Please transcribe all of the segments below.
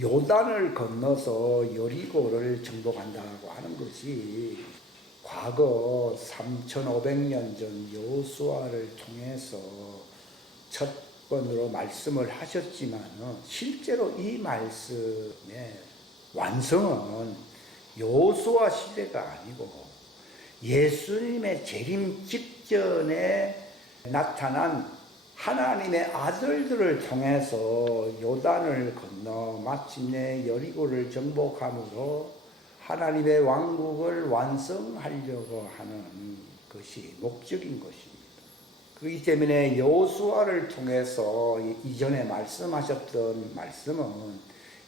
요단을 건너서 여리고를 정복한다고 하는 것이 과거 3500년 전 여호수아를 통해서 첫 번으로 말씀을 하셨지만 실제로 이 말씀의 완성은 여호수아 시대가 아니고 예수님의 재림 직전에 나타난 하나님의 아들들을 통해서 요단을 건너 마침내 여리고를 정복함으로 하나님의 왕국을 완성하려고 하는 것이 목적인 것입니다. 그렇기 때문에 여호수아를 통해서 이전에 말씀하셨던 말씀은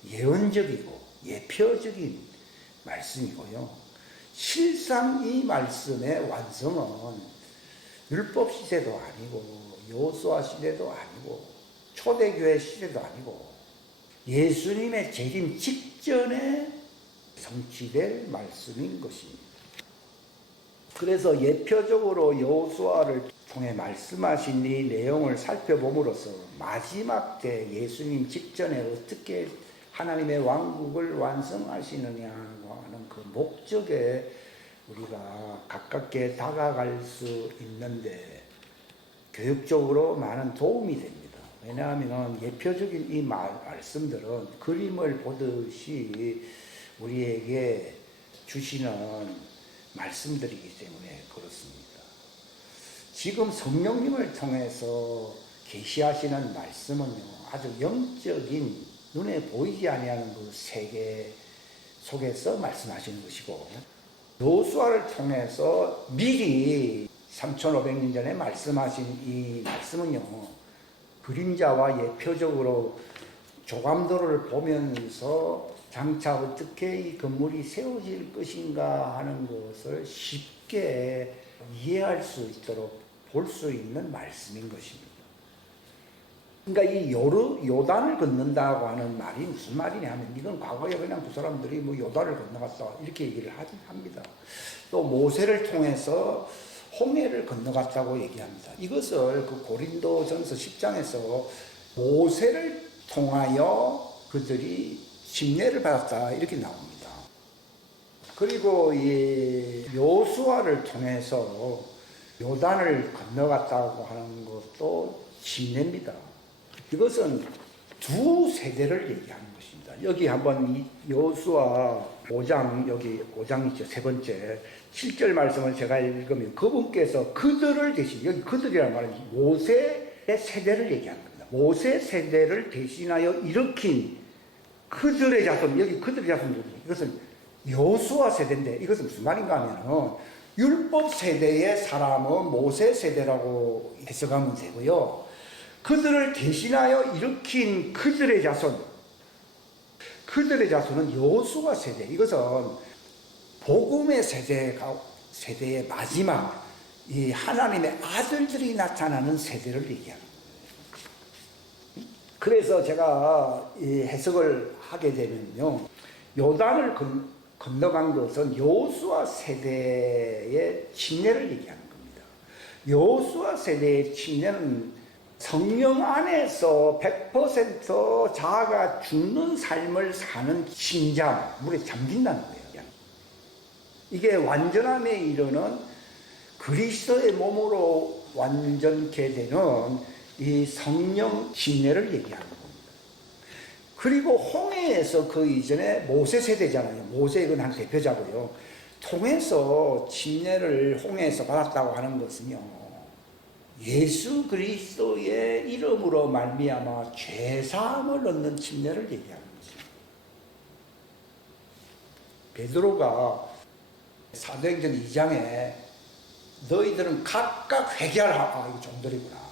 예언적이고 예표적인 말씀이고요. 실상 이 말씀의 완성은 율법 시대도 아니고 여호수아 시대도 아니고 초대교회 시대도 아니고 예수님의 재림 직전에 성취될 말씀인 것입니다. 그래서 예표적으로 여호수아를 통해 말씀하신 이 내용을 살펴봄으로써 마지막 때 예수님 직전에 어떻게 하나님의 왕국을 완성하시느냐고 하는 그 목적에 우리가 가깝게 다가갈 수 있는데 교육적으로 많은 도움이 됩니다. 왜냐하면 예표적인 이 말씀들은 그림을 보듯이 우리에게 주시는 말씀들이기 때문에 그렇습니다. 지금 성령님을 통해서 계시하시는 말씀은요, 아주 영적인 눈에 보이지 아니하는 그 세계 속에서 말씀하시는 것이고, 여호수아를 통해서 미리 3500년 전에 말씀하신 이 말씀은요, 그림자와 예표적으로 조감도를 보면서 장차 어떻게 이 건물이 세워질 것인가 하는 것을 쉽게 이해할 수 있도록 볼 수 있는 말씀인 것입니다. 그러니까 이 요단을 건넌다고 하는 말이 무슨 말이냐 하면 이건 과거에 그냥 그 사람들이 뭐 요단을 건너갔다 이렇게 얘기를 합니다. 또 모세를 통해서 홍해를 건너갔다고 얘기합니다. 이것을 그 고린도전서 10장에서 모세를 통하여 그들이 침례를 받았다 이렇게 나옵니다. 그리고 이 여호수아를 통해서 요단을 건너갔다고 하는 것도 침례입니다. 이것은 두 세대를 얘기하는 것입니다. 여기 한번 이 여호수아 5장, 여기 5장 있죠. 세 번째 7절 말씀을 제가 읽으면 그분께서 그들을 대신, 여기 그들이라는 말은 모세의 세대를 얘기하는 겁니다. 모세 세대를 대신하여 일으킨 그들의 자손, 여기 그들의 자손, 이것은 여호수아 세대인데 이것은 무슨 말인가 하면 율법 세대의 사람은 모세 세대라고 해석하면 되고요. 그들을 대신하여 일으킨 그들의 자손, 그들의 자손은 여호수아 세대. 이것은 복음의 세대의 마지막 이 하나님의 아들들이 나타나는 세대를 얘기하는 거예요. 그래서 제가 이 해석을 하게 되면요, 요단을 건너간 것은 여호수아 세대의 침례를 얘기하는 겁니다. 여호수아 세대의 침례는 성령 안에서 100% 자아가 죽는 삶을 사는 신장, 물에 잠긴다는 거예요. 이게 완전함에 이르는 그리스도의 몸으로 완전케 되는 이 성령 침례를 얘기하는 겁니다. 그리고 홍해에서 그 이전에 모세 세대잖아요. 모세 이건 한 대표자고요. 통해서 침례를 홍해에서 받았다고 하는 것은요, 예수 그리스도의 이름으로 말미암아 죄사함을 얻는 침례를 얘기하는 것입니다. 베드로가 사도행전 2장에 너희들은 각각 회개하라. 이거 종들이구나.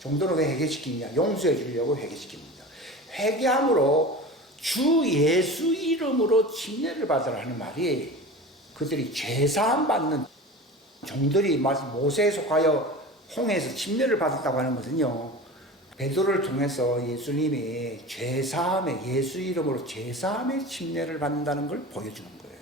종들은 왜 회개시키냐? 용서해 주려고 회개시킵니다. 회개함으로 주 예수 이름으로 침례를 받으라 하는 말이 그들이 죄사함 받는 종들이 모세에 속하여 홍해에서 침례를 받았다고 하는 것은요, 베드로를 통해서 예수님이 죄사함의, 예수 이름으로 죄사함의 침례를 받는다는 걸 보여주는 거예요.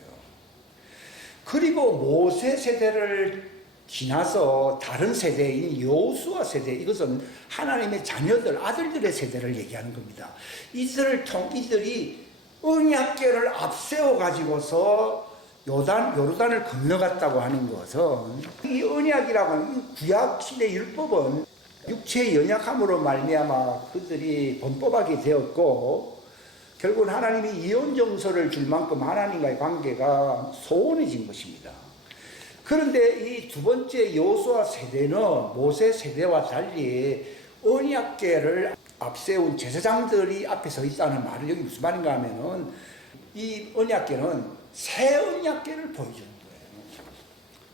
그리고 모세 세대를 지나서 다른 세대인 여호수아 세대, 이것은 하나님의 자녀들, 아들들의 세대를 얘기하는 겁니다. 이들이 언약궤를 앞세워 가지고서 요르단을 건너갔다고 하는 것은, 이 언약이라고 하는 이 구약 시대 율법은 육체의 연약함으로 말미암아 그들이 범법하게 되었고, 결국은 하나님이 이혼 정서를 줄 만큼 하나님과의 관계가 소원해진 것입니다. 그런데 이 두 번째 여호수아 세대는 모세 세대와 달리 언약궤를 앞세운 제사장들이 앞에 서 있다는 말은 여기 무슨 말인가 하면은, 이 언약궤는 새 언약궤를 보여주는 거예요.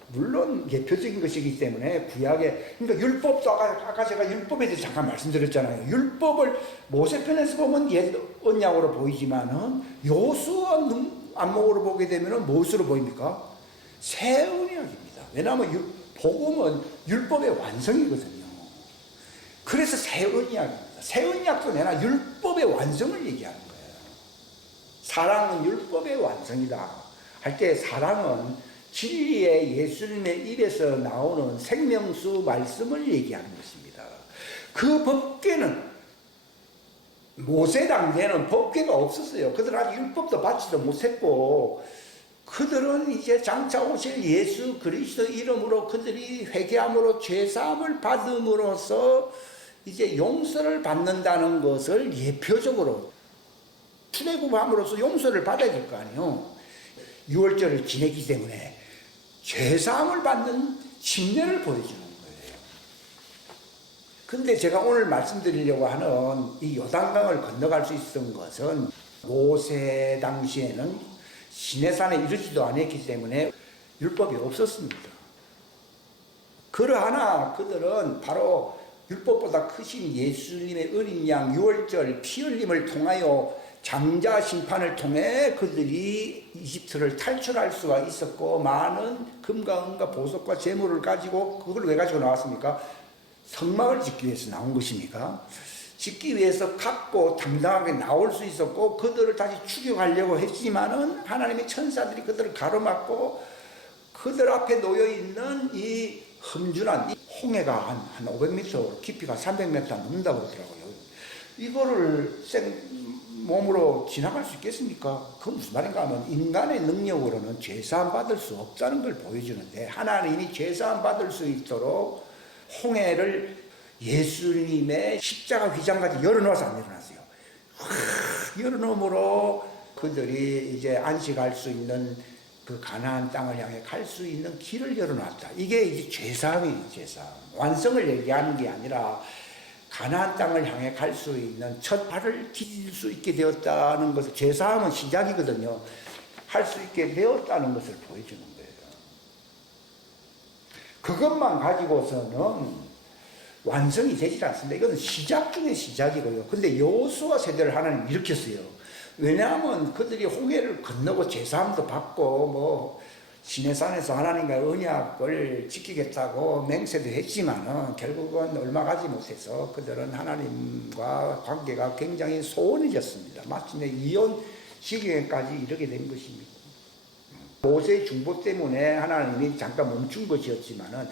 물론 예표적인 것이기 때문에 구약에, 그러니까 율법도 아까 제가 율법에 대해서 잠깐 말씀드렸잖아요. 율법을 모세편에서 보면 옛 언약으로 보이지만은 여호수아 안목으로 보게 되면은 무엇으로 보입니까? 새 언약입니다. 왜냐하면 복음은 율법의 완성이거든요. 그래서 새 언약입니다. 새 언약도 내나 율법의 완성을 얘기하는 거예요. 사랑은 율법의 완성이다 할 때, 사랑은 진리의 예수님의 입에서 나오는 생명수 말씀을 얘기하는 것입니다. 그 법궤는, 모세 당대에는 법궤가 없었어요. 그들은 아직 율법도 받지도 못했고, 그들은 이제 장차 오실 예수 그리스도 이름으로 그들이 회개함으로 죄사함을 받음으로써 이제 용서를 받는다는 것을 예표적으로, 출애굽함으로써 용서를 받아야 될 거 아니에요. 유월절을 지내기 때문에 죄사함을 받는 신뢰를 보여주는 거예요. 근데 제가 오늘 말씀드리려고 하는 이 요단강을 건너갈 수 있었던 것은, 모세 당시에는 시내산에 이르지도 않았기 때문에 율법이 없었습니다. 그러하나 그들은 바로 율법보다 크신 예수님의 어린 양 유월절 피 흘림을 통하여 장자 심판을 통해 그들이 이집트를 탈출할 수가 있었고, 많은 금과 은과 보석과 재물을 가지고, 그걸 왜 가지고 나왔습니까? 성막을 짓기 위해서 나온 것입니까? 짓기 위해서 갖고 당당하게 나올 수 있었고, 그들을 다시 추격하려고 했지만은 하나님의 천사들이 그들을 가로막고, 그들 앞에 놓여있는 이 험준한 이 홍해가 한 500m, 깊이가 300m 넘는다고 그러더라고요. 이거를 몸으로 지나갈 수 있겠습니까? 그건 무슨 말인가 하면, 인간의 능력으로는 죄사함 받을 수 없다는 걸 보여주는데, 하나님이 죄사함 받을 수 있도록 홍해를 예수님의 십자가 휘장까지 열어놓아서 안 열어놨어요. 열어놓음으로 그들이 이제 안식할 수 있는 그 가나안 땅을 향해 갈 수 있는 길을 열어놨다. 이게 이제 죄사함이에요. 죄사함. 완성을 얘기하는 게 아니라 가나안 땅을 향해 갈 수 있는 첫 발을 디딜 수 있게 되었다는 것을, 죄사함은 시작이거든요. 할 수 있게 되었다는 것을 보여주는 거예요. 그것만 가지고서는 완성이 되질 않습니다. 이건 시작 중의 시작이고요. 근데 여호수아 세대를 하나님 일으켰어요. 왜냐하면 그들이 홍해를 건너고 제사함도 받고, 뭐 시내산에서 하나님과의 언약을 지키겠다고 맹세도 했지만은 결국은 얼마 가지 못해서 그들은 하나님과 관계가 굉장히 소원해졌습니다. 마침내 이혼 지경까지 이르게 된 것입니다. 모세의 중보 때문에 하나님이 잠깐 멈춘 것이었지만은,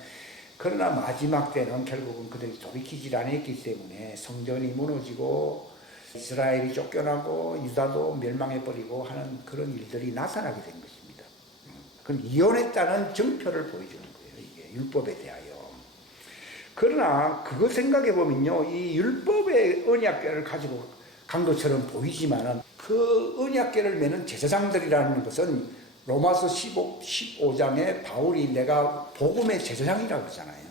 그러나 마지막 때는 결국은 그들이 돌이키질 않았기 때문에 성전이 무너지고 이스라엘이 쫓겨나고 유다도 멸망해버리고 하는 그런 일들이 나타나게 된 것입니다. 그건 이혼했다는 증표를 보여주는 거예요. 이게 율법에 대하여. 그러나 그거 생각해 보면요, 이 율법의 언약궤를 가지고 간 것처럼 보이지만은, 그 언약궤를 메는 제사장들이라는 것은 로마서 15장에 바울이 내가 복음의 제사장이라고 그러잖아요.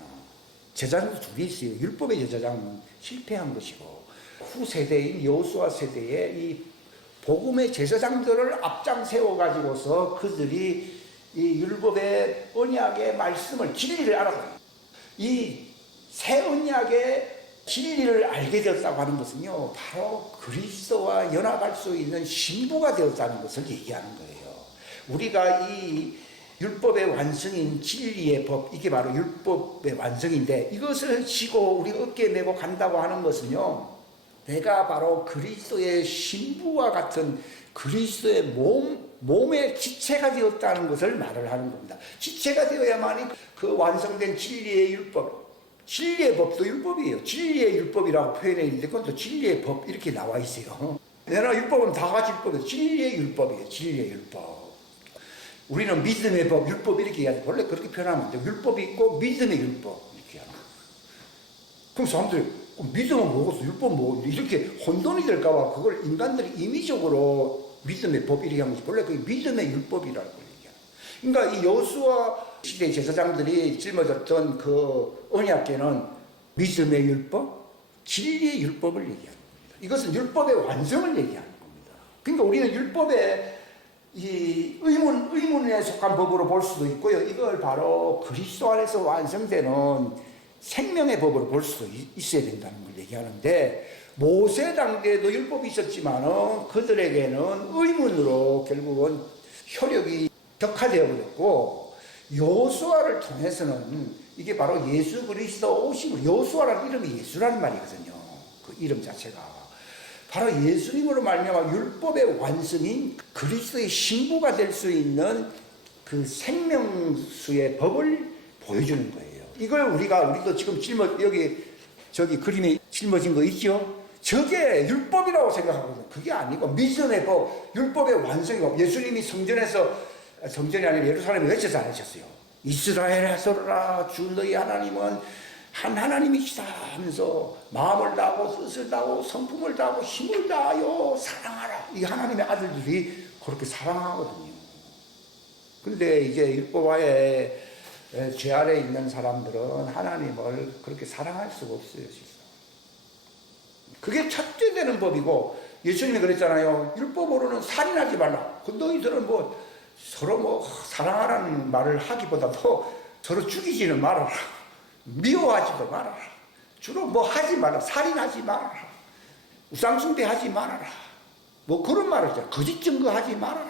제사장도 둘이 있어요. 율법의 제사장은 실패한 것이고, 후 세대인 여호수아 세대의 이 복음의 제사장들을 앞장 세워가지고서 그들이 이 율법의 언약의 말씀을, 진리를 알아요. 이 새 언약의 진리를 알게 되었다고 하는 것은요, 바로 그리스도와 연합할 수 있는 신부가 되었다는 것을 얘기하는 거예요. 우리가 이 율법의 완성인 진리의 법, 이게 바로 율법의 완성인데, 이것을 지고 우리가 어깨에 메고 간다고 하는 것은요, 내가 바로 그리스도의 신부와 같은 그리스도의 몸의 지체가 되었다는 것을 말을 하는 겁니다. 지체가 되어야만이 그 완성된 진리의 율법, 진리의 법도 율법이에요. 진리의 율법이라고 표현해 있는데 그것도 진리의 법 이렇게 나와 있어요. 내가 율법은 다 같이 율법이에요. 진리의 율법이에요. 진리의 율법. 우리는 믿음의 법, 율법 이렇게 얘기하죠. 원래 그렇게 표현하면 안 돼요. 율법이 있고 믿음의 율법 이렇게 하는 거예요. 그럼 사람들이 믿음은 뭐고 율법은 뭐고 이렇게 혼돈이 될까봐 그걸 인간들이 임의적으로 믿음의 법 이렇게 하면 원래 그게 믿음의 율법이라고 얘기해요. 그러니까 이 여호수아 시대 제사장들이 짊어졌던 그 언약궤는 믿음의 율법, 진리의 율법을 얘기하는 겁니다. 이것은 율법의 완성을 얘기하는 겁니다. 그러니까 우리는 율법의 이 의문에 속한 법으로 볼 수도 있고요. 이걸 바로 그리스도 안에서 완성되는 생명의 법으로 볼 수도 있어야 된다는 걸 얘기하는데 모세 당대에도 율법이 있었지만 그들에게는 의문으로 결국은 효력이 격화되어 버렸고 여호수아를 통해서는 이게 바로 예수 그리스도 오심을 여호수아라는 이름이 예수라는 말이거든요. 그 이름 자체가 바로 예수님으로 말미암아 율법의 완성인 그리스도의 신부가 될 수 있는 그 생명수의 법을 보여주는 거예요. 이걸 우리도 지금 저기 그림에 짊어진 거 있죠? 저게 율법이라고 생각하거든요. 그게 아니고 믿음의 법, 율법의 완성이고 예수님이 성전이 아니라 예루살렘에 외쳐서 안 하셨어요. 이스라엘에 서라 주 너희 하나님은 한 하나님이시다 하면서 마음을 다하고 뜻을 다하고 성품을 다하고 힘을 다하여 사랑하라. 이 하나님의 아들들이 그렇게 사랑하거든요. 그런데 이제 율법하에 죄 아래 있는 사람들은 하나님을 그렇게 사랑할 수가 없어요. 진짜. 그게 첫째 되는 법이고 예수님이 그랬잖아요. 율법으로는 살인하지 말라. 그 너희들은 서로 사랑하라는 말을 하기보다도 서로 죽이지는 말아라. 미워하지도 말아라. 주로 하지 말아라. 살인하지 말아라. 우상숭배하지 말아라. 그런 말을 하죠. 거짓 증거하지 말아라.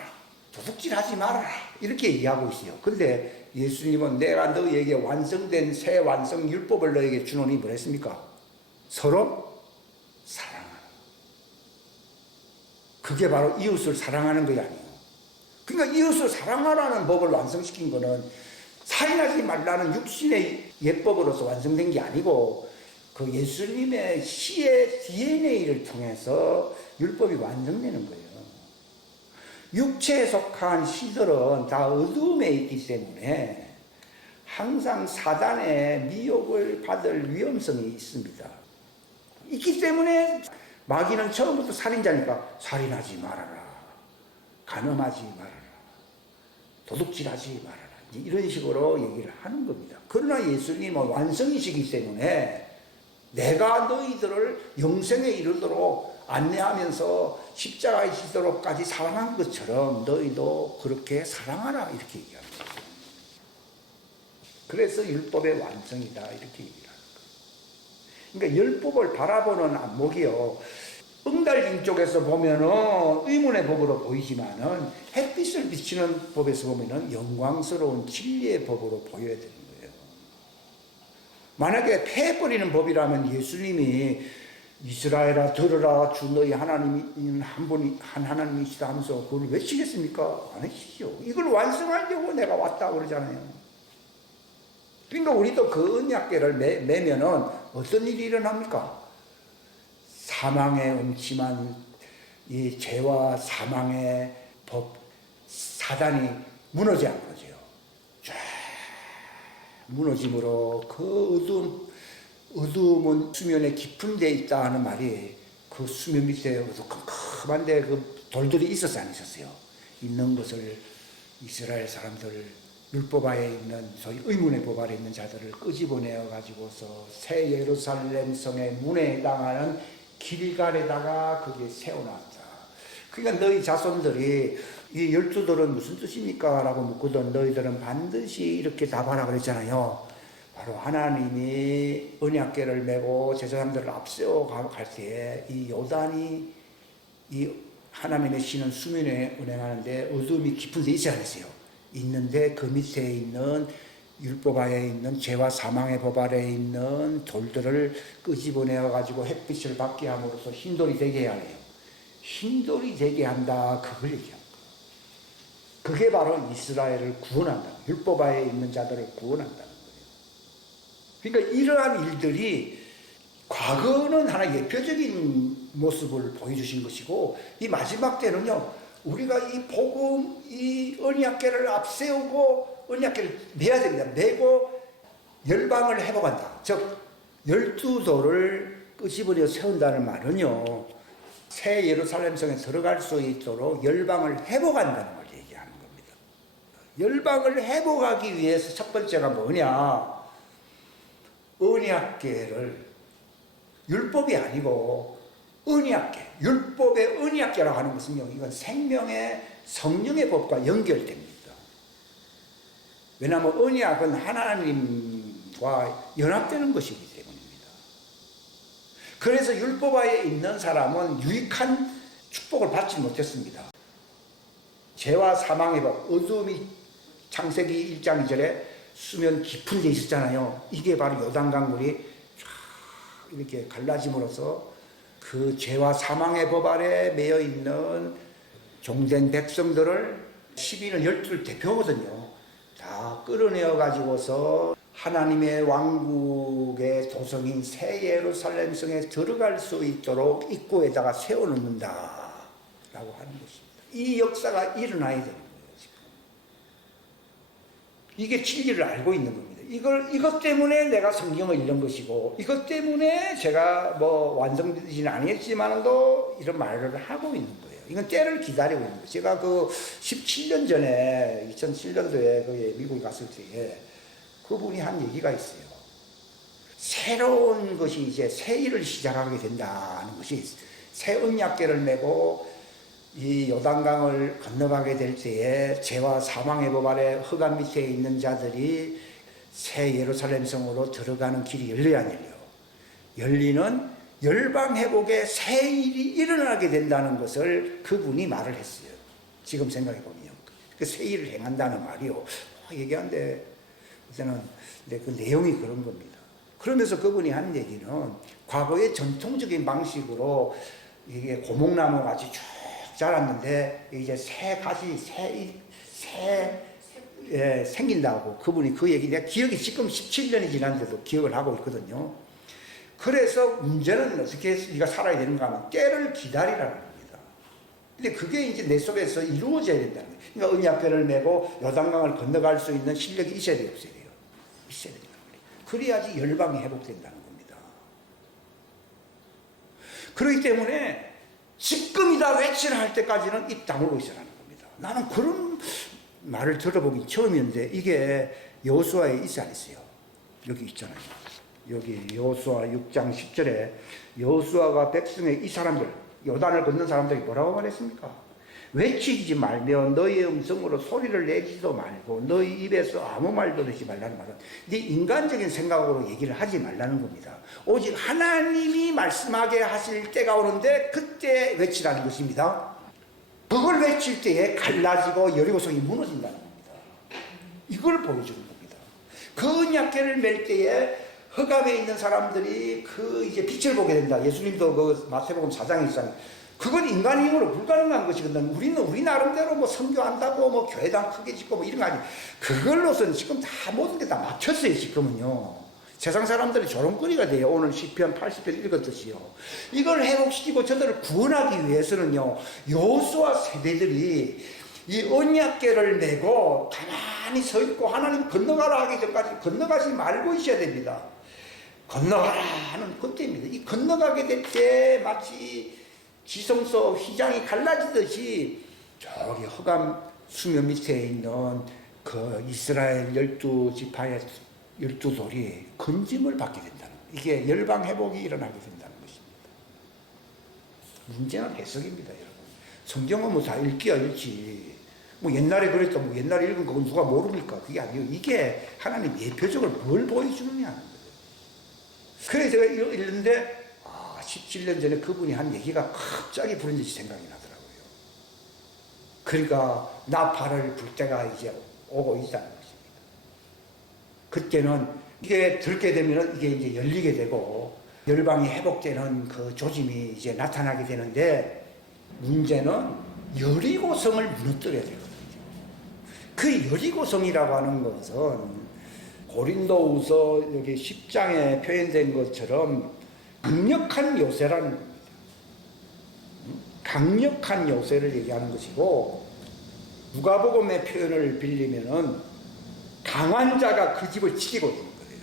도둑질하지 말아라. 이렇게 얘기하고 있어요. 그런데 예수님은 내가 너희에게 완성된 새 완성 율법을 너희에게 주노니 뭐랬습니까? 서로 사랑하라. 그게 바로 이웃을 사랑하는 것이 아니에요. 그러니까 이웃을 사랑하라는 법을 완성시킨 거는 살인하지 말라는 육신의 예법으로서 완성된 게 아니고 그 예수님의 시의 DNA를 통해서 율법이 완성되는 거예요. 육체에 속한 시들은 다 어둠에 있기 때문에 항상 사단의 미혹을 받을 위험성이 있습니다. 있기 때문에 마귀는 처음부터 살인자니까 살인하지 말아라. 간음하지 말아라. 도둑질하지 말아라. 이런 식으로 얘기를 하는 겁니다. 그러나 예수님은 완성이시기 때문에 내가 너희들을 영생에 이르도록 안내하면서 십자가에 지도록까지 사랑한 것처럼 너희도 그렇게 사랑하라 이렇게 얘기합니다. 그래서 율법의 완성이다 이렇게 얘기를 하는 거예요. 그러니까 율법을 바라보는 안목이요. 응달진 쪽에서 보면은 의문의 법으로 보이지만은 햇빛을 비치는 법에서 보면은 영광스러운 진리의 법으로 보여야 되는 거예요. 만약에 패해버리는 법이라면 예수님이 이스라엘아 들으라 주 너희 하나님이 한 하나님이시다 하면서 그걸 외치겠습니까? 안 하시죠. 이걸 완성하려고 내가 왔다 그러잖아요. 그러니까 우리도 그 언약궤를 매면은 어떤 일이 일어납니까? 사망의 음침한 이 죄와 사망의 법, 사단이 무너지 안 무너져요. 쫙 무너짐으로 그 어두움은 수면에 깊은 데 있다 하는 말이 그 수면 밑에 컴컴한데 그 돌들이 있었어 안 있었어요? 있는 것을 이스라엘 사람들 율법 아래 있는 소위 의문의 법 아래 있는 자들을 끄집어내어 가지고서 새 예루살렘 성의 문에 해당하는 길갈에다가 그게 세워놨다. 그러니까 너희 자손들이 이 12돌은 무슨 뜻입니까? 라고 묻거든 너희들은 반드시 이렇게 답하라 그랬잖아요. 바로 하나님이 언약궤를 메고 제사장들을 앞세워 갈 때에 이 요단이 이 하나님의 신은 수면에 운행하는데 어둠이 깊은 데 있지 않았어요. 있는데 그 밑에 있는 율법 아래에 있는 죄와 사망의 법 아래에 있는 돌들을 끄집어내어 가지고 햇빛을 받게 함으로써 흰돌이 되게 해야 해요. 흰돌이 되게 한다. 그걸 얘기한 거예요. 그게 바로 이스라엘을 구원한다. 율법 아래 있는 자들을 구원한다는 거예요. 그러니까 이러한 일들이 과거는 하나 예표적인 모습을 보여주신 것이고, 이 마지막 때는요, 우리가 이 복음, 이 언약궤를 앞세우고 언약궤를 매야 됩니다. 매고 열방을 회복한다. 즉 12도를 끄집어내어 세운다는 말은요, 새 예루살렘 성에 들어갈 수 있도록 열방을 회복한다는 걸 얘기하는 겁니다. 열방을 회복하기 위해서 첫 번째가 뭐냐? 언약궤를, 율법이 아니고 언약궤, 율법의 언약궤라고 하는 것은요, 이건 생명의 성령의 법과 연결됩니다. 왜냐하면 언약은 하나님과 연합되는 것이기 때문입니다. 그래서 율법하에 있는 사람은 유익한 축복을 받지 못했습니다. 죄와 사망의 법, 어둠이 창세기 1장 2절에 수면 깊은 데 있었잖아요. 이게 바로 요단강물이 이렇게 갈라짐으로써 그 죄와 사망의 법 아래 매여 있는 종된 백성들을, 시민을 12를 대표거든요. 다 끌어내어 가지고서 하나님의 왕국의 도성인 새 예루살렘 성에 들어갈 수 있도록 입구에다가 세워놓는다 라고 하는 것입니다. 이 역사가 일어나야 되는 거예요. 지금 이게 진리를 알고 있는 겁니다. 이것 때문에 내가 성경을 읽는 것이고, 이것 때문에 제가 뭐 완성되지는 아니겠지만도 이런 말을 하고 있는 거예요. 이건 때를 기다리고 있는 거예요. 제가 그 17년 전에 2007년도에 그 미국에 갔을 때에 그분이 한 얘기가 있어요. 새로운 것이 이제 새 일을 시작하게 된다는 것이, 새 언약궤를 메고 이 요단강을 건너가게 될 때에 죄와 사망의 법 아래 흑암 밑에 있는 자들이 새 예루살렘 성으로 들어가는 길이 열려야 안 열려. 열리는 열방 회복의 새 일이 일어나게 된다는 것을 그분이 말을 했어요. 지금 생각해 보면 그 새 일을 행한다는 말이요. 얘기하는데 그때는 그 내용이 그런 겁니다. 그러면서 그분이 한 얘기는, 과거의 전통적인 방식으로 이게 고목나무 같이 쭉 자랐는데 이제 새 가지, 생긴다고 그분이 그 얘기, 내가 기억이 지금 17년이 지났는데도 기억을 하고 있거든요. 그래서 문제는 어떻게 네가 살아야 되는가 하면 때를 기다리라는 겁니다. 근데 그게 이제 내 속에서 이루어져야 된다는 거예요. 그러니까 언약궤를 메고 요단강을 건너갈 수 있는 실력이 있어야 돼요, 없어야 돼요? 있어야 된다는 거예요. 그래야지 열방이 회복된다는 겁니다. 그렇기 때문에 지금이다 외치라 할 때까지는 입 다물고 있으라는 겁니다. 나는 그런 말을 들어보기 처음이었는데, 이게 여호수아에 있어 안 있어요? 여기 있잖아요. 여기 여호수아 6장 10절에 여호수아가 백성의 이 사람들, 요단을 건넌 사람들이 뭐라고 말했습니까? 외치지 말며 너희의 음성으로 소리를 내지도 말고 너희 입에서 아무 말도 내지 말라는 말은 네 인간적인 생각으로 얘기를 하지 말라는 겁니다. 오직 하나님이 말씀하게 하실 때가 오는데 그때 외치라는 것입니다. 그걸 외칠 때에 갈라지고 여리고성이 무너진다는 겁니다. 이걸 보여주는 겁니다. 그 언약궤를 맬 때에 흑암에 있는 사람들이 그 이제 빛을 보게 된다. 예수님도 그 마태복음 4장에 있잖아요. 그건 인간의 힘으로 불가능한 것이거든. 우리는 우리 나름대로 뭐 선교한다고 뭐 교회당 크게 짓고 뭐 이런 거 아니에요. 그걸로서는 지금 다 모든 게 다 맞췄어요, 지금은요. 세상 사람들이 조롱거리가 돼요. 오늘 시편 80편 읽었듯이요. 이걸 회복시키고 저들을 구원하기 위해서는요, 여호수아 세대들이 이 언약궤를 메고 가만히 서 있고 하나님 건너가라 하기 전까지 건너가지 말고 있어야 됩니다. 건너가라 하는 그때입니다. 이 건너가게 될 때 마치 지성소 휘장이 갈라지듯이 저기 흑암 수면 밑에 있는 그 이스라엘 12지파의 12돌이 건짐을 받게 된다는 거예요. 이게 열방 회복이 일어나게 된다는 것입니다. 문제는 해석입니다, 여러분. 성경은 뭐 다 읽기야 읽지. 뭐 옛날에 그랬다, 뭐 옛날에 읽은 거 누가 모릅니까? 그게 아니에요. 이게 하나님 예표적으로 뭘 보여주느냐 하는 거예요. 그래서 제가 읽는데 17년 전에 그분이 한 얘기가 갑자기 부른 듯이 생각이 나더라고요. 그러니까 나팔을 불 때가 이제 오고 있다는 것입니다. 그때는 이게 들게 되면 이게 이제 열리게 되고 열방이 회복되는 그 조짐이 이제 나타나게 되는데, 문제는 여리고성을 무너뜨려야 되거든요. 그 여리고성이라고 하는 것은 고린도후서 여기 10장에 표현된 것처럼 강력한 요새라는 겁니다. 강력한 요새를 얘기하는 것이고, 누가복음의 표현을 빌리면은 강한 자가 그 집을 지키고 있는 거예요.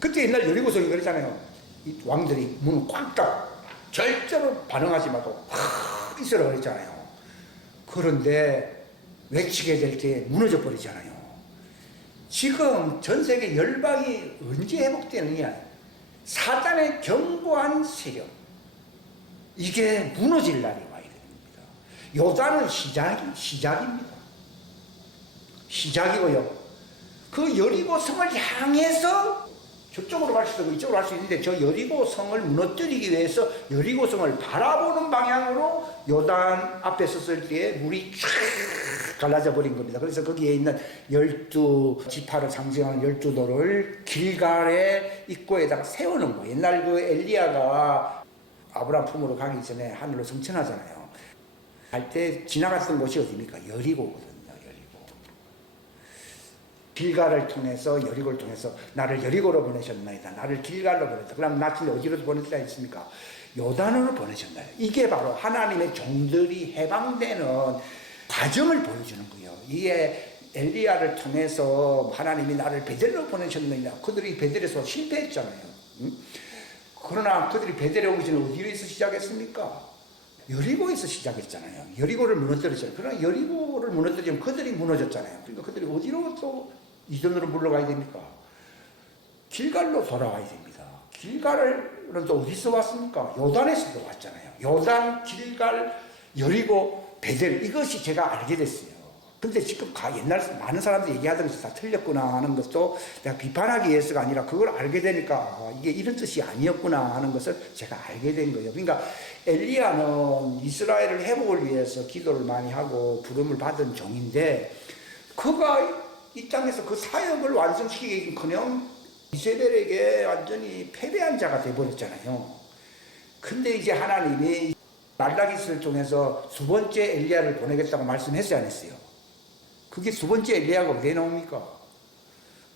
그때 옛날 여리고성이 그랬잖아요. 이 왕들이 문을 꽉 닫고 절대로 반응하지 말고 확 있으라 그랬잖아요. 그런데 외치게 될 때 무너져 버리잖아요. 지금 전 세계 열방이 언제 회복되느냐? 사단의 견고한 세력, 이게 무너질 날이 와야 됩니다. 요단은 시작입니다. 시작이고요. 그 여리고 성을 향해서 저쪽으로 갈 수도 있고 이쪽으로 갈 수 있는데, 저 여리고 성을 무너뜨리기 위해서 여리고 성을 바라보는 방향으로 요단 앞에 섰을 때에 물이 쫙 갈라져 버린 겁니다. 그래서 거기에 있는 12지파를 상징하는 12돌을 길갈의 입구에다가 세우는 거예요. 옛날 그 엘리야가 아브라함 품으로 가기 전에 하늘로 성천하잖아요. 갈 때 지나갔던 곳이 어디입니까? 여리고거든요. 여리고. 길갈을 통해서, 여리고를 통해서 나를 여리고로 보내셨나이다. 나를 길갈로 보냈다. 그럼 나를 어디로 보냈다 했습니까? 요단으로 보내셨나요? 이게 바로 하나님의 종들이 해방되는 과정을 보여주는 거예요. 이게 엘리야를 통해서 하나님이 나를 베델로 보내셨느냐. 그들이 베델에서 실패했잖아요. 그러나 그들이 베델에 오기 전에 어디에서 시작했습니까? 여리고에서 시작했잖아요. 여리고를 무너뜨렸잖아요. 그러나 여리고를 무너뜨리면 그들이 무너졌잖아요. 그러니까 그들이 어디로 또 이전으로 물러가야 됩니까? 길갈로 돌아와야 됩니다. 길갈은 또 어디서 왔습니까? 요단에서도 왔잖아요. 요단, 길갈, 여리고, 베델, 이것이 제가 알게 됐어요. 근데 지금 옛날 많은 사람들이 얘기하던 것이 다 틀렸구나 하는 것도 내가 비판하기 위해서가 아니라 그걸 알게 되니까 이게 이런 뜻이 아니었구나 하는 것을 제가 알게 된 거예요. 그러니까 엘리야는 이스라엘을 회복을 위해서 기도를 많이 하고 부름을 받은 종인데, 그가 이 땅에서 그 사역을 완성시키기는커녕 이세벨에게 완전히 패배한 자가 되어버렸잖아요. 근데 이제 하나님이 말라기스를 통해서 두 번째 엘리야를 보내겠다고 말씀했어요, 안 했어요? 그게 두 번째 엘리야가 어디에 나옵니까?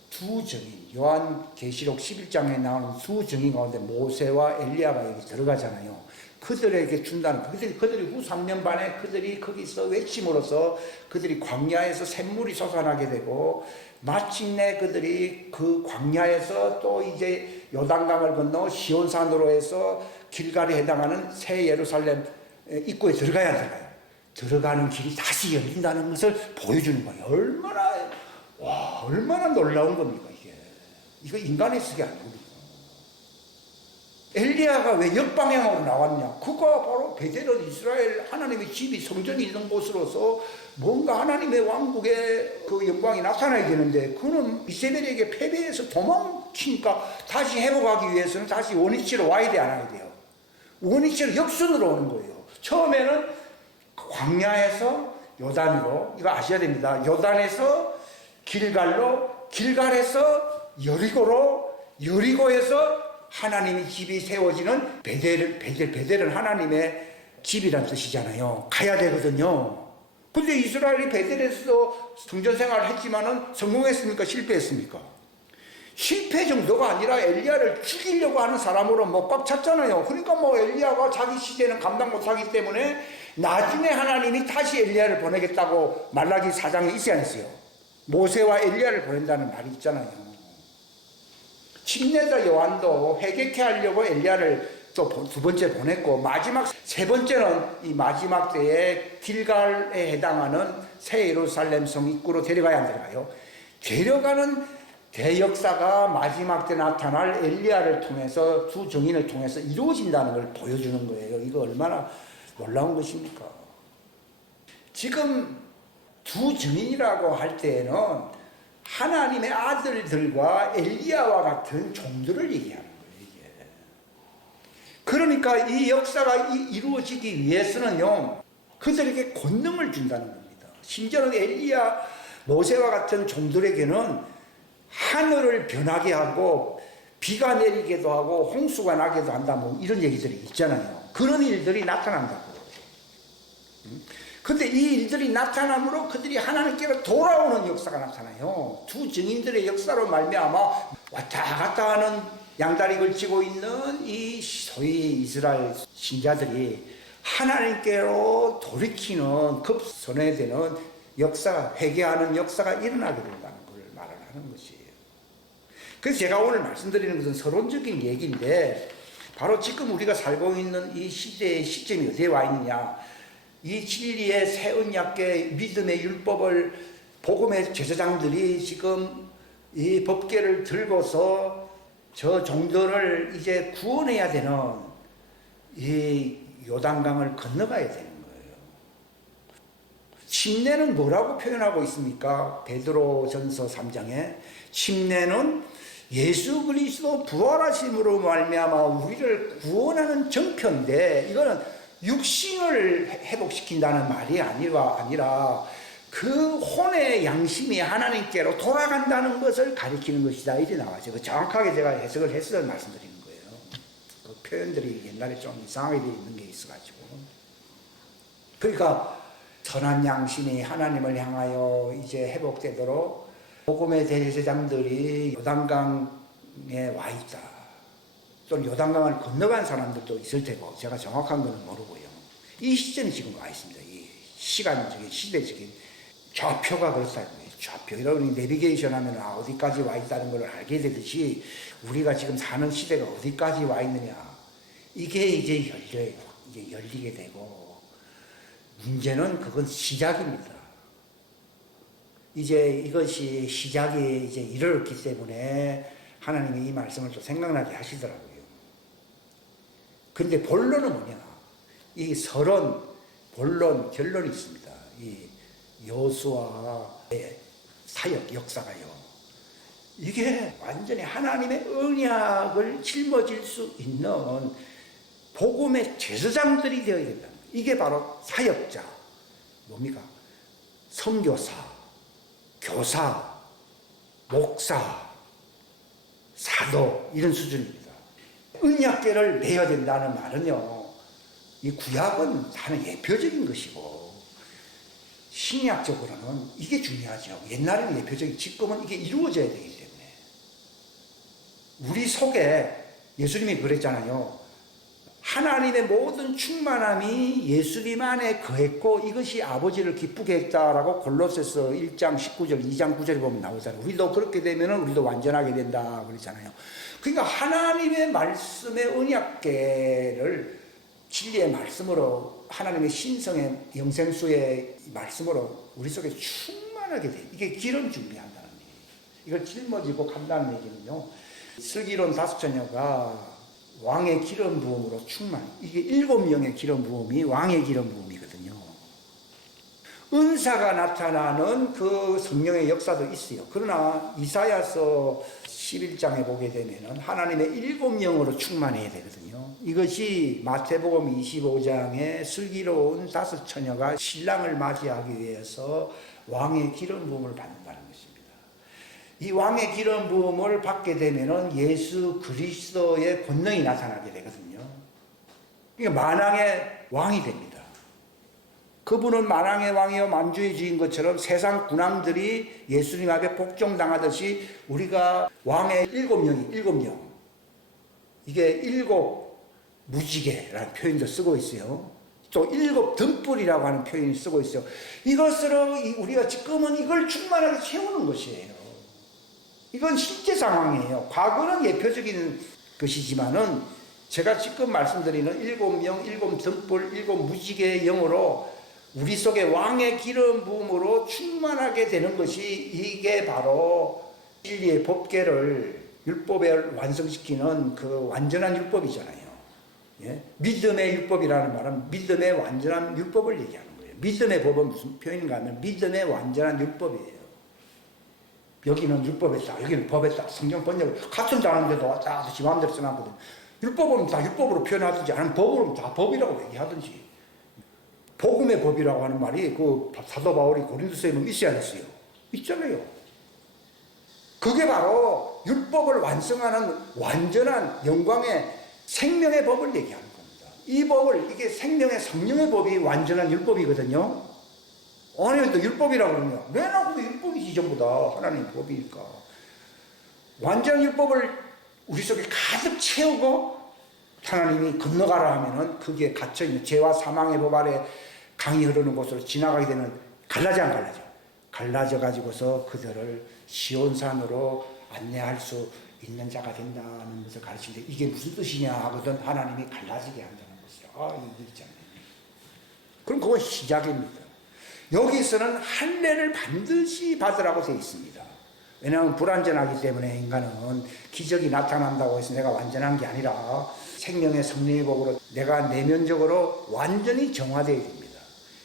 두 증인, 요한계시록 11장에 나오는 두 증인 가운데 모세와 엘리야가 여기 들어가잖아요. 그들에게 준다는, 그들이 후 3년 반에 그들이 거기서 외침으로써 그들이 광야에서 샘물이 솟아나게 되고, 마침내 그들이 그 광야에서 또 이제 요단강을 건너 시온산으로 해서 길갈에 해당하는 새 예루살렘 입구에 들어가야 들어가요. 들어가는 길이 다시 열린다는 것을 보여주는 거예요. 얼마나 놀라운 겁니까, 이게. 이거 인간의 습이 아니거든요. 엘리야가 왜 역방향으로 나왔냐? 그가 바로 베델은 이스라엘 하나님의 집이 성전이 있는 곳으로서 뭔가 하나님의 왕국의 그 영광이 나타나야 되는데, 그는 이세벨에게 패배해서 도망치니까 다시 회복하기 위해서는 다시 원위치로 와야 돼, 안 와야 돼요? 원위치로 역순으로 오는 거예요. 처음에는 광야에서 요단으로, 이거 아셔야 됩니다. 요단에서 길갈로, 길갈에서 여리고로, 여리고에서 하나님의 집이 세워지는 베델은 하나님의 집이란 뜻이잖아요. 가야 되거든요. 근데 이스라엘이 베델에서도 성전 생활을 했지만은 성공했습니까? 실패했습니까? 실패 정도가 아니라 엘리야를 죽이려고 하는 사람으로 꽉 찼잖아요. 그러니까 엘리야가 자기 시대는 감당 못하기 때문에 나중에 하나님이 다시 엘리야를 보내겠다고 말라기 4장에 있지 않았어요? 모세와 엘리야를 보낸다는 말이 있잖아요. 침례자 요한도 회개케 하려고 엘리야를 또 두 번째 보냈고, 마지막 세 번째는 이 마지막 때에 길갈에 해당하는 새 예루살렘 성 입구로 데려가야 안 데려가요? 데려가는 대역사가 마지막 때 나타날 엘리야를 통해서, 두 증인을 통해서 이루어진다는 걸 보여주는 거예요. 이거 얼마나 놀라운 것입니까? 지금 두 증인이라고 할 때에는 하나님의 아들들과 엘리야와 같은 종들을 얘기하는 거예요. 이게. 그러니까 이 역사가 이루어지기 위해서는요, 그들에게 권능을 준다는 겁니다. 심지어는 엘리야, 모세와 같은 종들에게는 하늘을 변하게 하고 비가 내리게도 하고 홍수가 나게도 한다, 이런 얘기들이 있잖아요. 그런 일들이 나타난다고. 근데 이 일들이 나타남으로 그들이 하나님께로 돌아오는 역사가 나타나요. 두 증인들의 역사로 말미암아 왔다 갔다 하는 양다리 걸치고 있는 이 소위 이스라엘 신자들이 하나님께로 돌이키는 급선회되는 역사가, 회개하는 역사가 일어나게 된다는 걸 말을 하는 것이에요. 그래서 제가 오늘 말씀드리는 것은 서론적인 얘기인데, 바로 지금 우리가 살고 있는 이 시대의 시점이 어디에 와 있느냐, 이 진리의 새 언약계 믿음의 율법을 복음의 제사장들이 지금 이 법궤를 들고서 저 종들을 이제 구원해야 되는 이 요단강을 건너가야 되는 거예요. 침례는 뭐라고 표현하고 있습니까? 베드로전서 3장에 침례는 예수 그리스도 부활하심으로 말미암아 우리를 구원하는 정표인데, 이거는 육신을 회복시킨다는 말이 아니라 그 혼의 양심이 하나님께로 돌아간다는 것을 가리키는 것이다, 이렇게 나와죠. 정확하게 제가 해석을 해서 말씀드리는 거예요. 그 표현들이 옛날에 좀 이상하게 되어 있는 게 있어가지고. 그러니까 선한 양심이 하나님을 향하여 이제 회복되도록 복음의 대제사장들이 요단강에 와 있다. 또는 요단강을 건너간 사람들도 있을 테고, 제가 정확한 것은 모르고요. 이 시점이 지금 와 있습니다. 이 시간적인, 시대적인 좌표가 그렇다는 거예요. 좌표. 여러분이 내비게이션 하면 어디까지 와 있다는 걸 알게 되듯이, 우리가 지금 사는 시대가 어디까지 와 있느냐, 이게 이제 열려요. 이제 열리게 되고, 문제는 그건 시작입니다. 이제 이것이 시작이 이제 이르렀기 때문에 하나님이 이 말씀을 또 생각나게 하시더라고요. 근데 본론은 뭐냐? 이 서론, 본론, 결론이 있습니다. 이 여호수아의 사역 역사가요. 이게 완전히 하나님의 언약을 짊어질 수 있는 복음의 제사장들이 되어야 된다. 이게 바로 사역자, 뭡니까? 선교사, 교사, 목사, 사도, 이런 수준입니다. 언약궤를 매야 된다는 말은요, 이 구약은 다른 예표적인 것이고 신약적으로는 이게 중요하죠. 옛날에는 예표적이고 지금은 이게 이루어져야 되기 때문에. 우리 속에 예수님이 그랬잖아요. 하나님의 모든 충만함이 예수님 안에 거했고 이것이 아버지를 기쁘게 했다라고 골로새서 1장 19절, 2장 9절에 보면 나오잖아요. 우리도 그렇게 되면 우리도 완전하게 된다 그러잖아요. 그러니까 하나님의 말씀의 언약궤를 진리의 말씀으로, 하나님의 신성의 영생수의 말씀으로 우리 속에 충만하게 돼. 이게 기름 준비한다는 얘기예요. 이걸 짊어지고 간다는 얘기는요, 슬기로운 다섯처녀가 왕의 기름 부음으로 충만. 이게 7명의 기름 부음이 왕의 기름 부음이거든요. 은사가 나타나는 그 성령의 역사도 있어요. 그러나 이사야서 11장에 보게 되면은 하나님의 7명으로 충만해야 되거든요. 이것이 마태복음 25장에 슬기로운 다섯처녀가 신랑을 맞이하기 위해서 왕의 기름 부음을 받는다는 것입니다. 이 왕의 기름 부음을 받게 되면은 예수 그리스도의 권능이 나타나게 되거든요. 그러니까 만왕의 왕이 됩니다. 그분은 만왕의 왕이요 만주의 주인 것처럼 세상 군왕들이 예수님 앞에 복종당하듯이 우리가 왕의 7명이 이게 7 무지개라는 표현도 쓰고 있어요. 또 7 등불이라고 하는 표현을 쓰고 있어요. 이것으로 우리가 지금은 이걸 충만하게 채우는 것이에요. 이건 실제 상황이에요. 과거는 예표적인 것이지만은 제가 지금 말씀드리는 7명, 7 등불, 7 무지개의 영으로 우리 속에 왕의 기름 부음으로 충만하게 되는 것이, 이게 바로 진리의 법궤를, 율법을 완성시키는 그 완전한 율법이잖아요. 예? 믿음의 율법이라는 말은 믿음의 완전한 율법을 얘기하는 거예요. 믿음의 법은 무슨 표현인가 하면 믿음의 완전한 율법이에요. 여기는 율법했다, 여기는 법했다. 성경 번역을 같은 단어인데도 왔다 지 마음대로 써놨거든. 율법은 다 율법으로 표현하든지 아니면 법으로 다 법이라고 얘기하든지. 복음의 법이라고 하는 말이 그 사도 바울이 고린도서에 있어야 됐어요. 있잖아요. 그게 바로 율법을 완성하는 완전한 영광의 생명의 법을 얘기하는 겁니다. 이 법을, 이게 생명의 성령의 법이 완전한 율법이거든요. 아니, 또 율법이라고 그러냐. 왜 나도 율법이지, 전부 다. 하나님 법이니까. 완전한 율법을 우리 속에 가득 채우고 하나님이 건너가라 하면은 그게 갇혀있는 죄와 사망의 법 아래 강이 흐르는 곳으로 지나가게 되는, 갈라져 안 갈라져? 갈라져 가지고서 그들을 시온산으로 안내할 수 있는 자가 된다는 것을 가르치는데, 이게 무슨 뜻이냐 하거든. 하나님이 갈라지게 한다는 것이야. 이게 있잖아요. 그럼 그건 시작입니다. 여기서는 할례를 반드시 받으라고 되어 있습니다. 왜냐하면 불완전하기 때문에 인간은 기적이 나타난다고 해서 내가 완전한 게 아니라 생명의 성령의 법으로 내가 내면적으로 완전히 정화되어야 됩니다.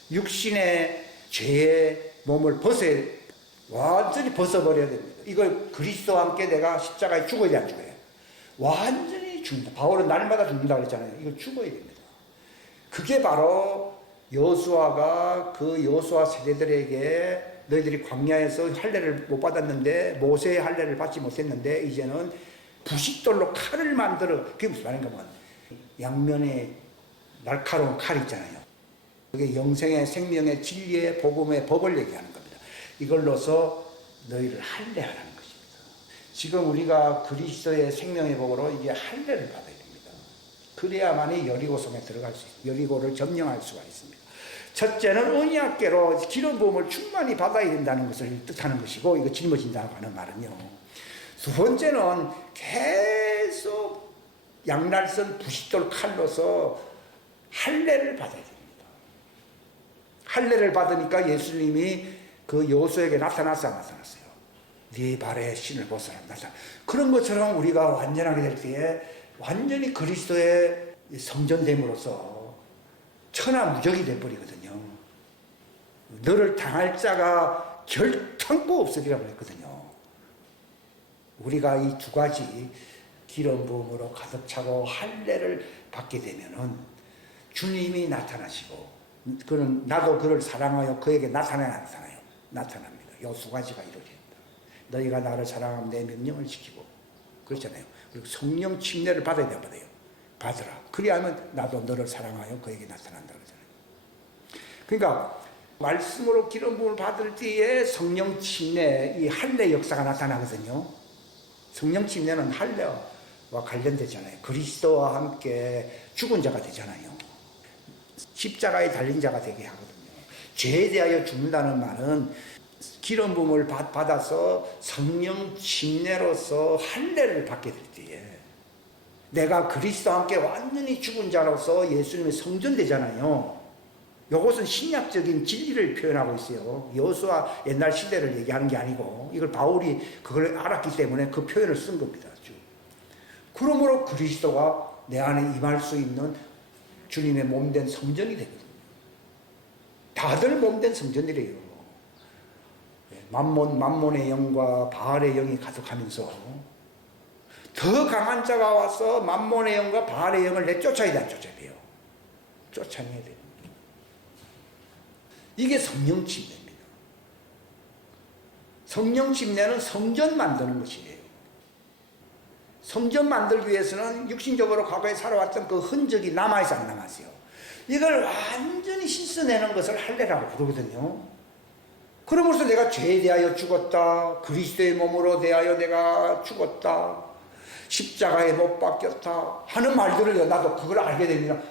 육신의 죄의 몸을 완전히 벗어버려야 됩니다. 이걸 그리스도와 함께 내가 십자가에 죽어야 돼, 안 죽어야 돼? 완전히 죽는다. 바울은 날마다 죽는다고 그랬잖아요. 이걸 죽어야 됩니다. 그게 바로 여호수아가 그 여호수아 세대들에게 너희들이 광야에서 할례를 못 받았는데, 모세의 할례를 받지 못했는데 이제는 부싯돌로 칼을 만들어. 그게 무슨 말인가 하면 양면에 날카로운 칼 있잖아요. 그게 영생의 생명의 진리의 복음의 법을 얘기하는 겁니다. 이걸로서 너희를 할례하라는 것입니다. 지금 우리가 그리스도의 생명의 복으로 이게 할례를 받아야 됩니다. 그래야만이 여리고성에 들어갈 수 있습니다. 여리고를 점령할 수가 있습니다. 첫째는 언약궤로 기름 부음을 충만히 받아야 된다는 것을 뜻하는 것이고, 이거 짊어진다고 하는 말은요. 두 번째는 계속 양날선 부싯돌 칼로서 할례를 받아야 됩니다. 할례를 받으니까 예수님이 그 여호수아에게 나타났어요, 안 나타났어요? 네 발에 신을 벗어라, 나타나. 그런 것처럼 우리가 완전하게 될 때에 완전히 그리스도의 성전됨으로써 천하무적이 돼버리거든요. 너를 당할 자가 결탄코 없으리라고 했거든요. 우리가 이 두 가지 기름 부음으로 가득 차고 할례를 받게 되면은 주님이 나타나시고, 그는 나도 그를 사랑하여 그에게 나타나요? 나타납니다. 이 두 가지가 이루어집니다. 너희가 나를 사랑하면 내 명령을 지키고, 그렇잖아요. 그리고 성령 침례를 받아야 돼요, 받으라. 그리하면 나도 너를 사랑하여 그에게 나타난다 그러잖아요. 그러니까 말씀으로 기름 부음을 받을 때에 성령 침례, 이 할례 역사가 나타나거든요. 성령 침례는 할례와 관련되잖아요. 그리스도와 함께 죽은 자가 되잖아요. 십자가에 달린 자가 되게 하거든요. 죄에 대하여 죽는다는 말은 기름 부음을 받아서 성령 침례로서 할례를 받게 될 때에 내가 그리스도와 함께 완전히 죽은 자로서 예수님의 성전되잖아요. 이것은 신약적인 진리를 표현하고 있어요. 여호수아 옛날 시대를 얘기하는 게 아니고, 이걸 바울이 그걸 알았기 때문에 그 표현을 쓴 겁니다. 그러므로 그리스도가 내 안에 임할 수 있는 주님의 몸된 성전이 되거든요. 다들 몸된 성전이래요. 만몬의 영과 바알의 영이 가득하면서 더 강한 자가 와서 만몬의 영과 바알의 영을 내쫓아야 돼, 안 쫓아야 돼요? 쫓아내야 돼요. 이게 성령 침례입니다. 성령 침례는 성전 만드는 것이에요. 성전 만들기 위해서는 육신적으로 과거에 살아왔던 그 흔적이 남아있어, 안 남았어요? 이걸 완전히 씻어내는 것을 할례라고 부르거든요. 그러면서 내가 죄에 대하여 죽었다, 그리스도의 몸으로 대하여 내가 죽었다, 십자가에 못 박혔다 하는 말들을 나도 그걸 알게 됩니다.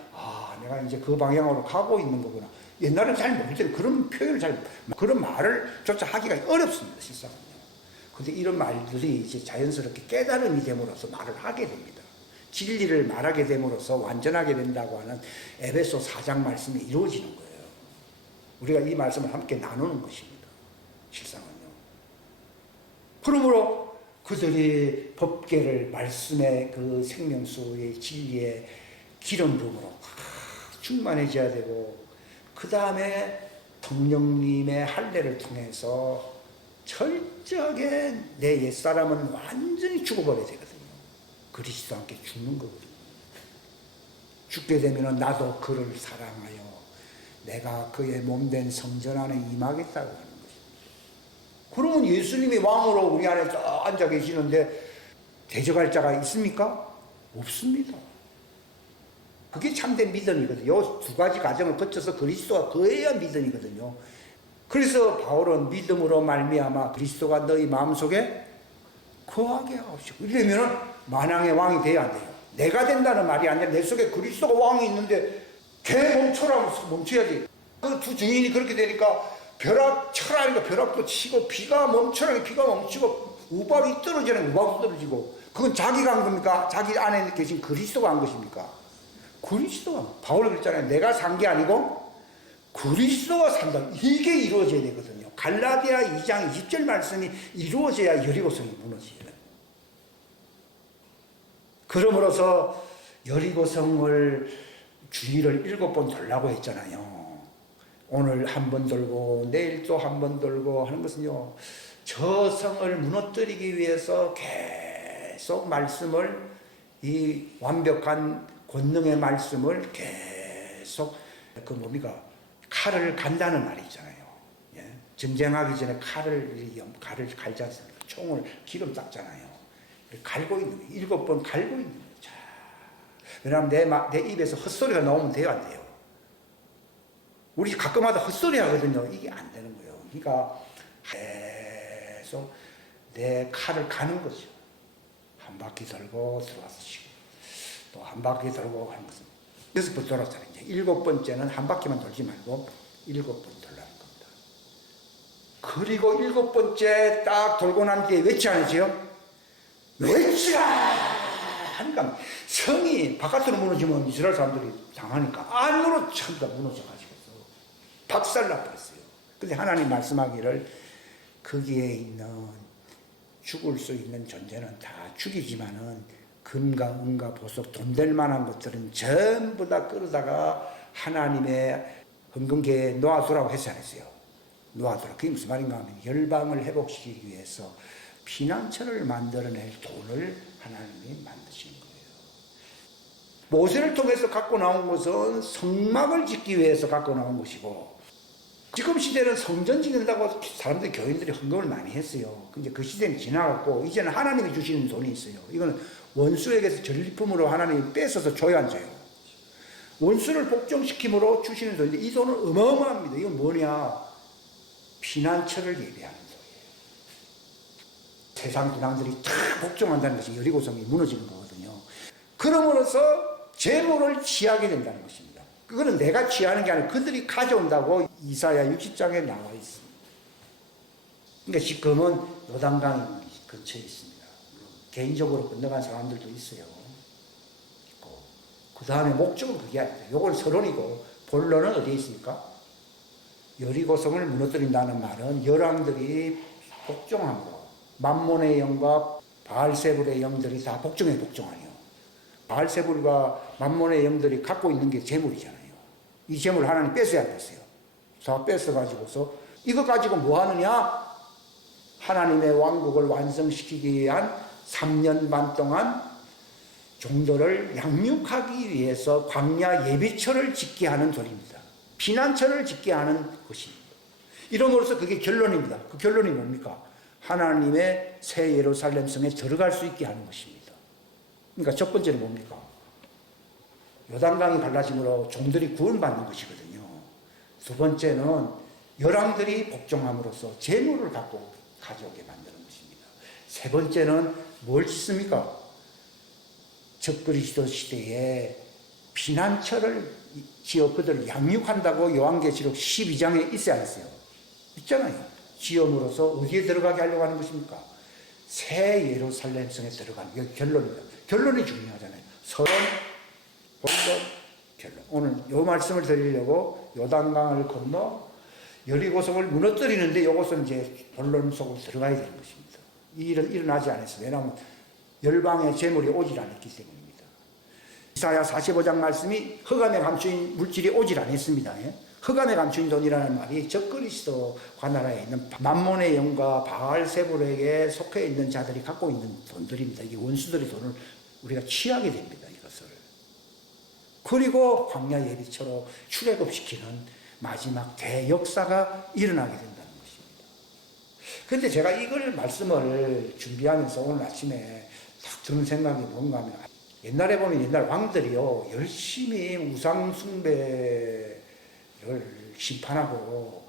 내가 이제 그 방향으로 가고 있는 거구나. 옛날에는 잘 모를 때는 그런 표현을 그런 말을 조차 하기가 어렵습니다, 실상은요. 근데 이런 말들이 이제 자연스럽게 깨달음이 됨으로써 말을 하게 됩니다. 진리를 말하게 됨으로써 완전하게 된다고 하는 에베소 4장 말씀이 이루어지는 거예요. 우리가 이 말씀을 함께 나누는 것입니다, 실상은요. 그러므로 그들이 법궤를 말씀의 그 생명수의 진리의 기름 부음으로 충만해져야 되고, 그 다음에 성령님의 할례를 통해서 철저하게 내 옛사람은 완전히 죽어버려야 되거든요. 그리스도와 함께 죽는 거거든요. 죽게 되면 나도 그를 사랑하여 내가 그의 몸된 성전 안에 임하겠다고 하는 것입니다. 그러면 예수님이 왕으로 우리 안에 앉아 계시는데 대적할 자가 있습니까? 없습니다. 그게 참된 믿음이거든요. 요 두 가지 과정을 거쳐서 그리스도가 거해야 믿음이거든요. 그래서 바울은 믿음으로 말미암아 그리스도가 너희 마음속에 거하게 하옵시고, 이러면은 만왕의 왕이 돼야 안 돼요. 내가 된다는 말이 아니라 내 속에 그리스도가 왕이 있는데 걔 멈춰라면 멈춰야지. 그 두 증인이 그렇게 되니까 벼락 쳐라니까 벼락도 치고, 비가 멈춰라니까 비가 멈추고, 우박이 떨어지라니까 우박도 떨어지고. 그건 자기가 한 겁니까? 자기 안에 계신 그리스도가 한 것입니까? 그리스도가. 바울이 그랬잖아요. 내가 산 게 아니고 그리스도가 산다. 이게 이루어져야 되거든요. 갈라디아 2장 20절 말씀이 이루어져야 여리고성이 무너져요. 그러므로서 여리고성을 주위를 7번 돌라고 했잖아요. 오늘 한 번 돌고 내일 또 한 번 돌고 하는 것은요, 저 성을 무너뜨리기 위해서 계속 말씀을, 이 완벽한 권능의 말씀을 계속 그 뭡니까? 칼을 간다는 말이 있잖아요. 예? 전쟁하기 전에 칼을 갈지 않습니까? 총을 기름 닦잖아요. 갈고 있는 거예요. 7번 갈고 있는 거예요. 자, 왜냐하면 내 입에서 헛소리가 나오면 돼요, 안 돼요? 우리 가끔마다 헛소리 하거든요. 이게 안 되는 거예요. 그러니까 계속 내 칼을 가는 거죠. 한 바퀴 돌고 들어와서 쉬고, 또 한 바퀴 돌고 하는 것은 6번 돌았잖아요. 이제 7번째는 한 바퀴만 돌지 말고 7번 돌라는 겁니다. 그리고 7번째 딱 돌고 난 뒤에 외치 안 했지요? 외치라! 하니까 성이 바깥으로 무너지면 이스라엘 사람들이 당하니까 안으로 전부 다 무너져가지고 박살나버렸어요. 근데 하나님 말씀하기를 거기에 있는 죽을 수 있는 존재는 다 죽이지만은 금과 은과 보석, 돈 될 만한 것들은 전부 다 끌어다가 하나님의 헌금계에 놓아두라고 해서 안 했어요. 놓아두라. 그게 무슨 말인가 하면 열방을 회복시키기 위해서 피난처를 만들어낼 돈을 하나님이 만드시는 거예요. 모세를 통해서 갖고 나온 것은 성막을 짓기 위해서 갖고 나온 것이고, 지금 시대는 성전 짓는다고 사람들이, 교인들이 헌금을 많이 했어요. 근데 그 시대는 지나갔고 이제는 하나님이 주시는 돈이 있어요. 이거는 원수에게서 전리품으로 하나님이 뺏어서 줘야 안 줘요. 원수를 복종시킴으로 주시는 돈인데 이 돈은 어마어마합니다. 이건 뭐냐? 피난처를 예비하는 돈이에요. 세상 군왕들이 다 복종한다는 것이 여리고성이 무너지는 거거든요. 그러므로서 재물을 취하게 된다는 것입니다. 그거는 내가 취하는 게 아니라 그들이 가져온다고 이사야 60장에 나와 있습니다. 그러니까 지금은 요단강 근처에 있습니다. 개인적으로 건너간 사람들도 있어요. 있고. 그 다음에 목적은 그게 아니에요. 요건 서론이고 본론은 어디에 있습니까? 여리고성을 무너뜨린다는 말은 열왕들이 복종함으로 만몬의 영과 바알세불의 영들이 다 복종하니요. 바알세불과 만몬의 영들이 갖고 있는 게 재물이잖아요. 이 재물을 하나님 뺏어야 됐어요. 다 뺏어가지고서 이거 가지고 뭐 하느냐? 하나님의 왕국을 완성시키기 위한 3년 반 동안 종들을 양육하기 위해서 광야 예비처를 짓게 하는 돌입니다. 피난처를 짓게 하는 것입니다. 이름으로써 그게 결론입니다. 그 결론이 뭡니까? 하나님의 새 예루살렘 성에 들어갈 수 있게 하는 것입니다. 그러니까 첫 번째는 뭡니까? 요단강이 갈라짐으로 종들이 구원받는 것이거든요. 두 번째는 열왕들이 복종함으로써 재물을 가져오게 만드는 것입니다. 세 번째는 뭘 짓습니까? 적그리스도 시대에 피난처를 지어 그들을 양육한다고 요한계시록 12장에 있어야 했어요. 있잖아요. 지음으로써 어디에 들어가게 하려고 하는 것입니까? 새 예루살렘 성에 들어가는 게 결론입니다. 결론이 중요하잖아요. 서론, 본론, 결론. 오늘 요 말씀을 드리려고 요단강을 건너 여리고성을 무너뜨리는데 이것은 이제 본론 속으로 들어가야 되는 것입니다. 이 일은 일어나지 않았어요. 왜냐하면 열방의 재물이 오질 않았기 때문입니다. 이사야 45장 말씀이 흑암에 감추인 물질이 오질 않았습니다. 흑암에 감추인 돈이라는 말이 적그리스도 관나라에 있는 만몬의 영과 바알세불에게 속해 있는 자들이 갖고 있는 돈들입니다. 이게 원수들의 돈을 우리가 취하게 됩니다. 이것을. 그리고 광야 예비처로 출애굽시키는 마지막 대역사가 일어나게 된다는 것입니다. 그런데 제가 이걸 말씀을 준비하면서 오늘 아침에 딱 드는 생각이 뭔가 하면 옛날에 보면 옛날 왕들이요 열심히 우상 숭배를 심판하고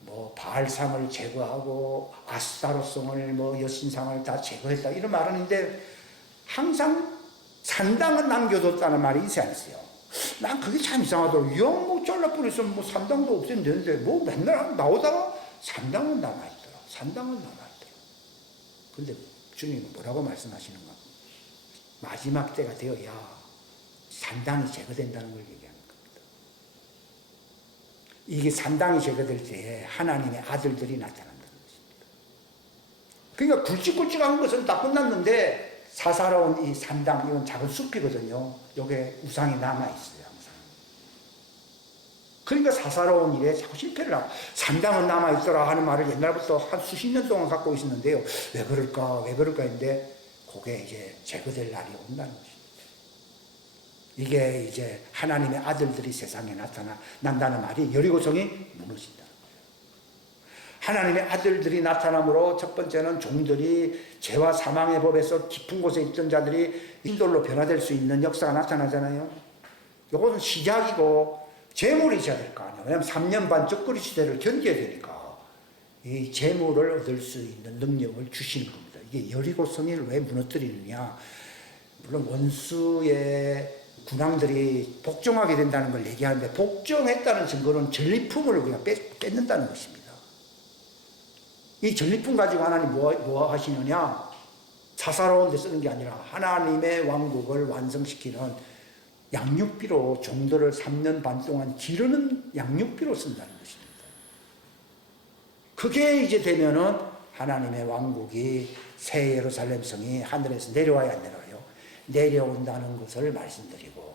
뭐 바알상을 제거하고 아스타로성을 뭐 여신상을 다 제거했다 이런 말은 있는데 항상 산당은 남겨뒀다는 말이 있지 않았어요. 난 그게 참 이상하더라고. 뭐 잘라버렸으면 뭐 산당도 없애면 되는데 뭐 맨날 나오다가 산당은 남아있더라. 산당은 남아있더라. 근데 주님은 뭐라고 말씀하시는가? 마지막 때가 되어야 산당이 제거된다는 걸 얘기하는 겁니다. 이게 산당이 제거될 때에 하나님의 아들들이 나타난다는 것입니다. 그러니까 굵직굵직한 것은 다 끝났는데 사사로운 이 산당, 이건 작은 숲이거든요. 여기에 우상이 남아있어요, 항상. 그러니까 사사로운 일에 자꾸 실패를 하고, 산당은 남아있더라 하는 말을 옛날부터 한 수십 년 동안 갖고 있었는데요. 왜 그럴까 했는데, 그게 이제 제거될 날이 온다는 것입니다. 이게 이제 하나님의 아들들이 세상에 나타난다는 말이 여리고성이 무너진다. 하나님의 아들들이 나타남으로 첫 번째는 종들이 죄와 사망의 법에서 깊은 곳에 있던 자들이 인돌로 변화될 수 있는 역사가 나타나잖아요. 이것은 시작이고 재물이 있어야 될 거 아니에요. 왜냐하면 3년 반 적그리 시대를 견뎌야 되니까 이 재물을 얻을 수 있는 능력을 주시는 겁니다. 이게 여리고성을 왜 무너뜨리느냐. 물론 원수의 군왕들이 복종하게 된다는 걸 얘기하는데 복종했다는 증거는 전리품을 그냥 뺏는다는 것입니다. 이 전리품 가지고 하나님 뭐 하시느냐? 사사로운 데 쓰는 게 아니라 하나님의 왕국을 완성시키는 양육비로 종들을 3년 반 동안 기르는 양육비로 쓴다는 것입니다. 그게 이제 되면은 하나님의 왕국이 새 예루살렘 성이 하늘에서 내려와야 안 내려와요? 내려온다는 것을 말씀드리고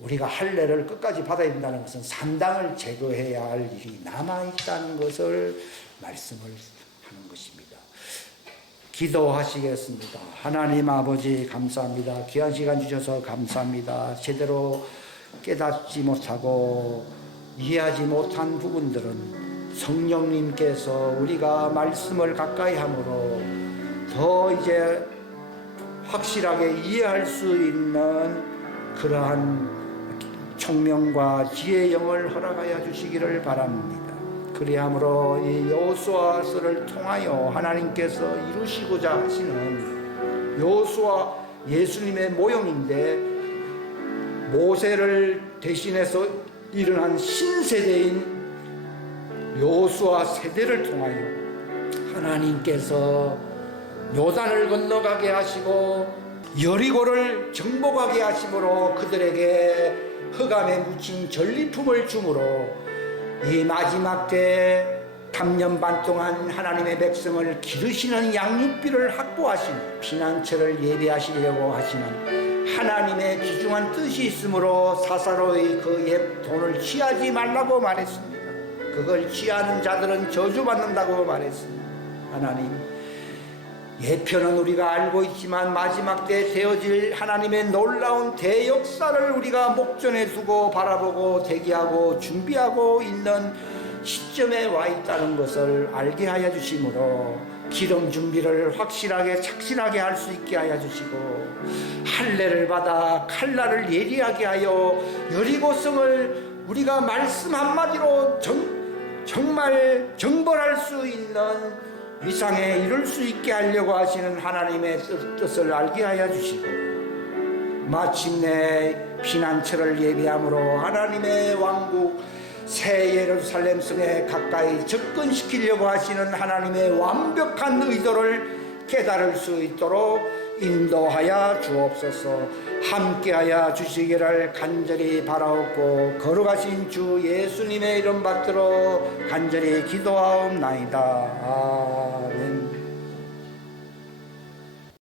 우리가 할례를 끝까지 받아야 된다는 것은 산당을 제거해야 할 일이 남아있다는 것을 말씀을 하는 것입니다. 기도하시겠습니다. 하나님 아버지 감사합니다. 귀한 시간 주셔서 감사합니다. 제대로 깨닫지 못하고 이해하지 못한 부분들은 성령님께서 우리가 말씀을 가까이 함으로 더 이제 확실하게 이해할 수 있는 그러한 총명과 지혜의 영을 허락하여 주시기를 바랍니다. 그리함으로 이 여호수아서를 통하여 하나님께서 이루시고자 하시는 여호수아 예수님의 모형인데 모세를 대신해서 일어난 신세대인 여호수아 세대를 통하여 하나님께서 요단을 건너가게 하시고 여리고를 정복하게 하심으로 그들에게 흑암에 묻힌 전리품을 주므로 이 마지막 때 3년 반 동안 하나님의 백성을 기르시는 양육비를 확보하신 피난처를 예비하시려고 하시는 하나님의 귀중한 뜻이 있으므로 사사로이 그 돈을 취하지 말라고 말했습니다. 그걸 취하는 자들은 저주받는다고 말했습니다. 하나님, 예표는 우리가 알고 있지만 마지막 때 되어질 하나님의 놀라운 대역사를 우리가 목전에 두고 바라보고 대기하고 준비하고 있는 시점에 와 있다는 것을 알게 하여 주심으로 기름 준비를 확실하게 착실하게 할 수 있게 하여 주시고 할례를 받아 칼날을 예리하게 하여 여리고성을 우리가 말씀 한마디로 정말 정벌할 수 있는 위상에 이룰 수 있게 하려고 하시는 하나님의 뜻을 알게 하여 주시고 마침내 피난처를 예비함으로 하나님의 왕국 새 예루살렘 성에 가까이 접근시키려고 하시는 하나님의 완벽한 의도를 깨달을 수 있도록 인도하여 주옵소서. 함께하여 주시기를 간절히 바라옵고 거룩하신 주 예수님의 이름 받들어 간절히 기도하옵나이다.